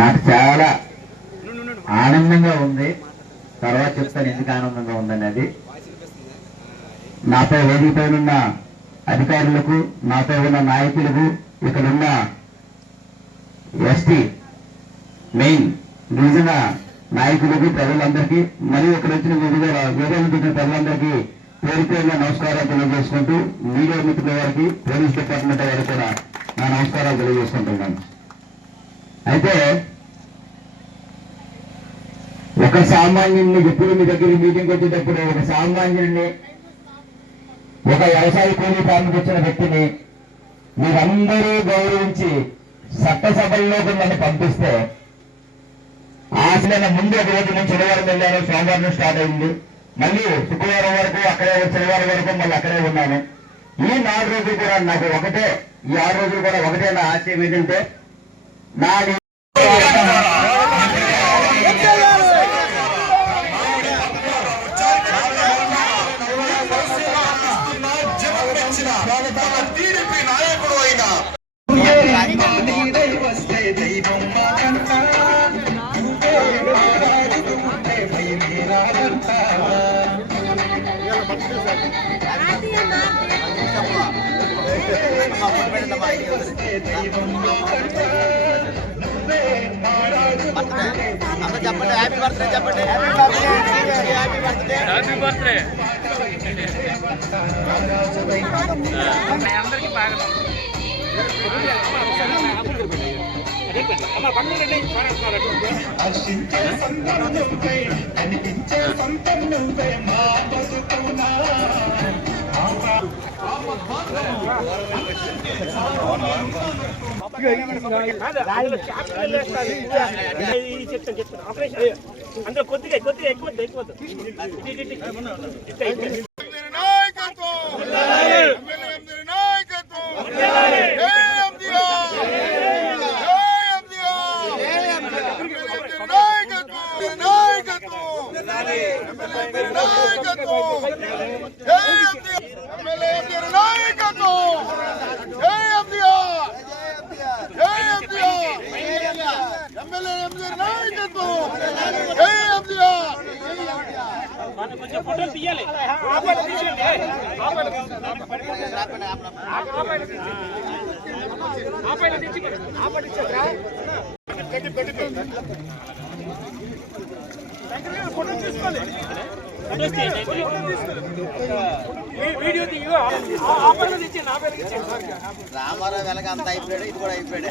నాకు చాలా ఆనందంగా ఉంది. తర్వాత చెప్తాను ఎందుకు ఆనందంగా ఉందనేది. నాపై వేదికపై ఉన్న అధికారులకు, నాపై ఉన్న నాయకులకు, ఇక్కడున్న ఎస్టీ మెయిన్ గిరిజన నాయకులకు, ప్రజలందరికీ, మరియు ఇక్కడ వచ్చిన వివిధ ప్రజలందరికీ పేరు పేరున నమస్కారాలు తెలియజేసుకుంటూ, మీడియా మిత్రుల వారికి, పోలీస్ డిపార్ట్మెంట్ వారికి కూడా నా నమస్కారాలు తెలియజేసుకుంటున్నాను. అయితే ఒక సామాన్యుడిని ఎప్పుడు మీ దగ్గర మీటింగ్ వచ్చేటప్పుడు ఒక సామాన్యుడిని, ఒక వ్యవసాయ కూలీ కార్మికు వచ్చిన వ్యక్తిని మీరందరూ గౌరవించి చట్టసభల్లోకి నన్ను పంపిస్తే, ఆశలైన ముందు ఒక రోజు నేను శనివారం వెళ్ళాను, సోమవారం స్టార్ట్ అయింది, మళ్ళీ శుక్రవారం వరకు అక్కడే, శనివారం వరకు మళ్ళీ అక్కడే ఉన్నాను. ఈ 4 రోజులు కూడా నాకు ఒకటే, ఈ 6 రోజులు కూడా ఒకటే నా ఆశయం ఏంటంటే, నా నాయకుడు అయినా చెప్పండి. హ్యాపీ బర్త్డే చెప్పండి. Happy birthday. Happy birthday. అందరికీ బాగా అందులో కొద్దిగా కొద్దిగా ఎక్కువ ఎక్కువ కొంచెం ఫోటోలు తీయాలి. రామారావు వెనక అంత అయిపోయాడు, ఇది కూడా అయిపోయాడు.